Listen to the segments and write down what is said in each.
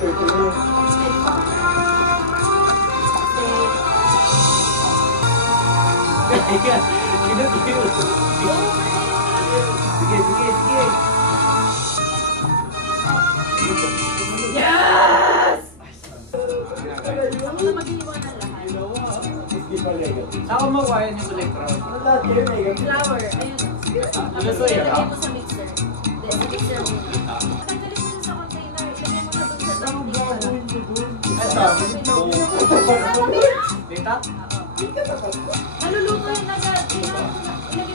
turtle na yun. Sige, sige, sige. Yes! Ako na mag-iwan ng lahat. Saan ko makuha yan yung electron? Ano lahat yun eh? Flour. Ayun. Tapos ilagay mo sa mixer. Hindi, sa mixer mo. Tanggalin mo sa container. Ilagay mo na doon sa Dita? Maluluto yun agad. Ilagay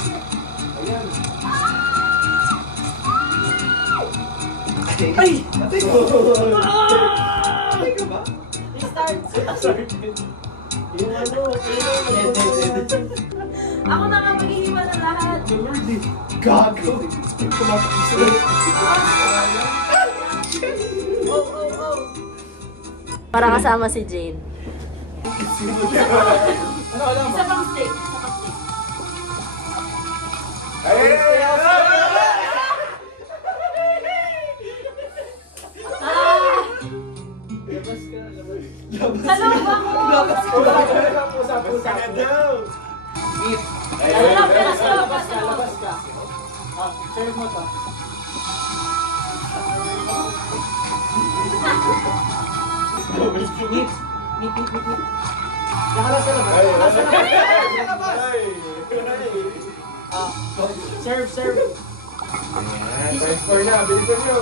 mo. Ayan. Ay! Matay ko! Matay ka ba? Restart. Yung ano, Ako na nga maghihiwa ng lahat. gago! Tumatakisip! Oh. Para kasama si Jane. Ano alam mo? Isa pang steak. Isa pang steak. Labas ka, labas. Sa loob ako! Labas ka! Pusa ka daw! Eat! Labas ka! Labas ka! Ah, serve mo to. Meat! Meat! Nakalas ka labas! Ah, serve! Transfer na, bilisan nyo!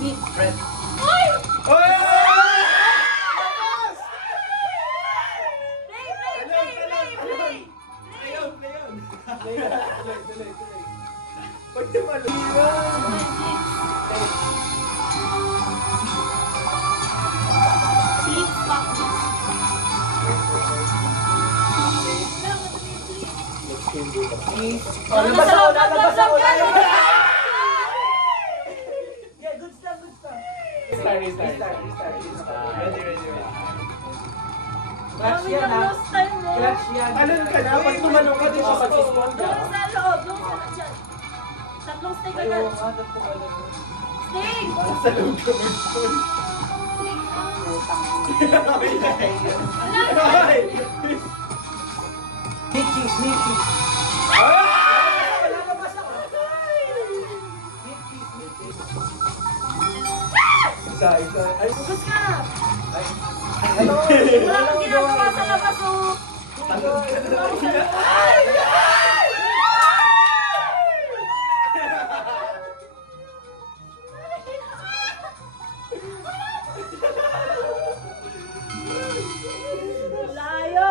Meat, bread. Ay! Oy! Play on! Pag tumaluan! Please stop. Labas ako! Yeah, good stuff! Restart. Ready. Clutch yan ha. Clutch yan. Alon ka na, pag tumalong ka din siya mag-spawn ka. Doon sa loob, doon sa dyan. Tatlong steak agad. Steak! Para sa loob ka mag-spawn. Meat cheese. Lalabas ako. Meat cheese. Isa. Ay, Bukos ka! ay. Wala kang ginagawa sa labas o. Layo!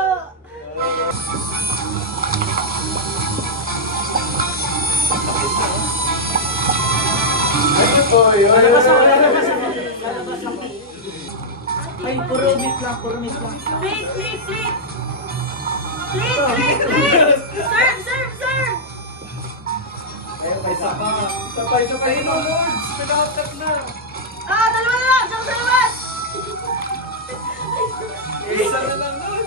Lalabas ako. Ay, puro meat lang. Plate! Serve! Ayun, may sapa. Sabay, no, Lord. Pinahatak na. Ah, dalawa na lang! Diyan sa labas! Isa na lang, Lord.